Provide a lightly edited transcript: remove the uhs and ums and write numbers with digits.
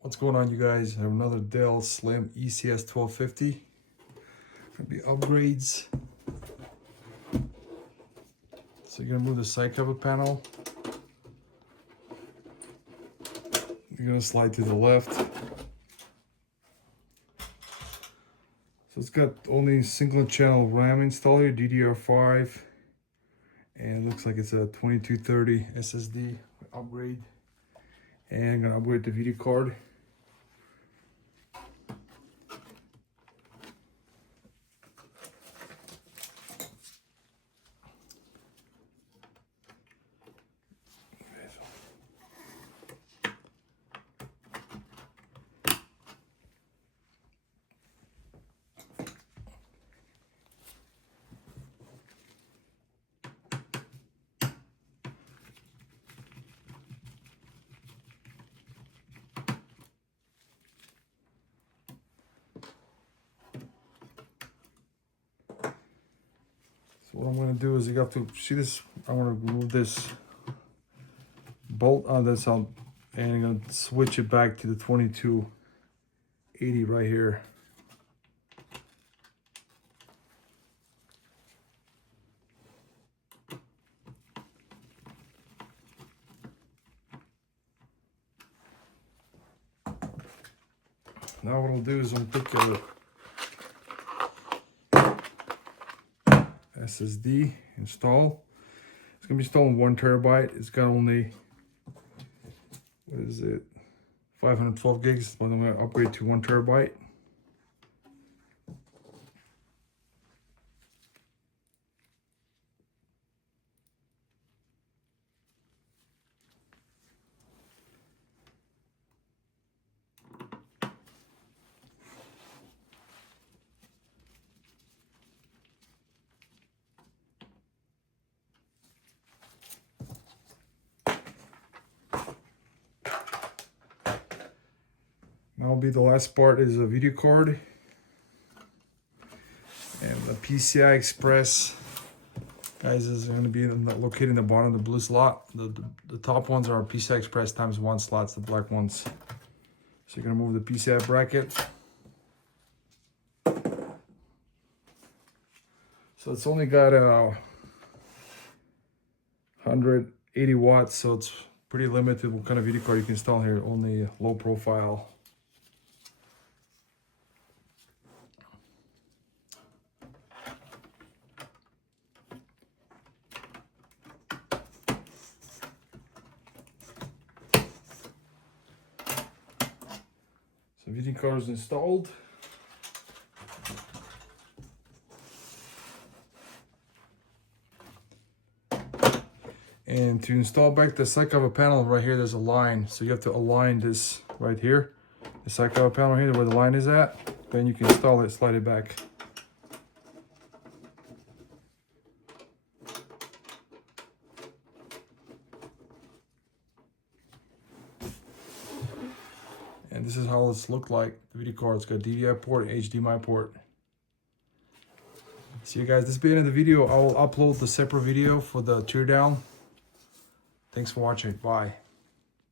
What's going on, you guys? I have another Dell Slim ECS1250. Gonna be upgrades. So you're gonna move the side cover panel. You're gonna slide to the left. So it's got only single channel RAM installed here, DDR5. And it looks like it's a 2230 SSD upgrade. And I'm gonna upgrade the video card. So what I'm going to do is you have to see this. I'm going to remove this bolt on this out, and I'm going to switch it back to the 2280 right here. Now what I'll do is I'm going to pick a SSD install. It's gonna be installing 1 terabyte. It's got only, what is it, 512 gigs, but I'm gonna upgrade to 1 terabyte. That'll be the last part, is a video card and the PCI Express, guys, is going to be located in the bottom of the blue slot. The top ones are PCI Express ×1 slots, the black ones. So you're going to move the PCI bracket. So it's only got 180 watts, so it's pretty limited what kind of video card you can install here, only low profile. So video card is installed. And to install back the side cover panel, right here there's a line. So you have to align this right here. The side cover panel right here, where the line is at. Then you can install it, slide it back. And this is how it's looked like. The video card, it's got DVI port, HDMI port. So you guys, this has been the end of the video. I will upload the separate video for the teardown. Thanks for watching. Bye.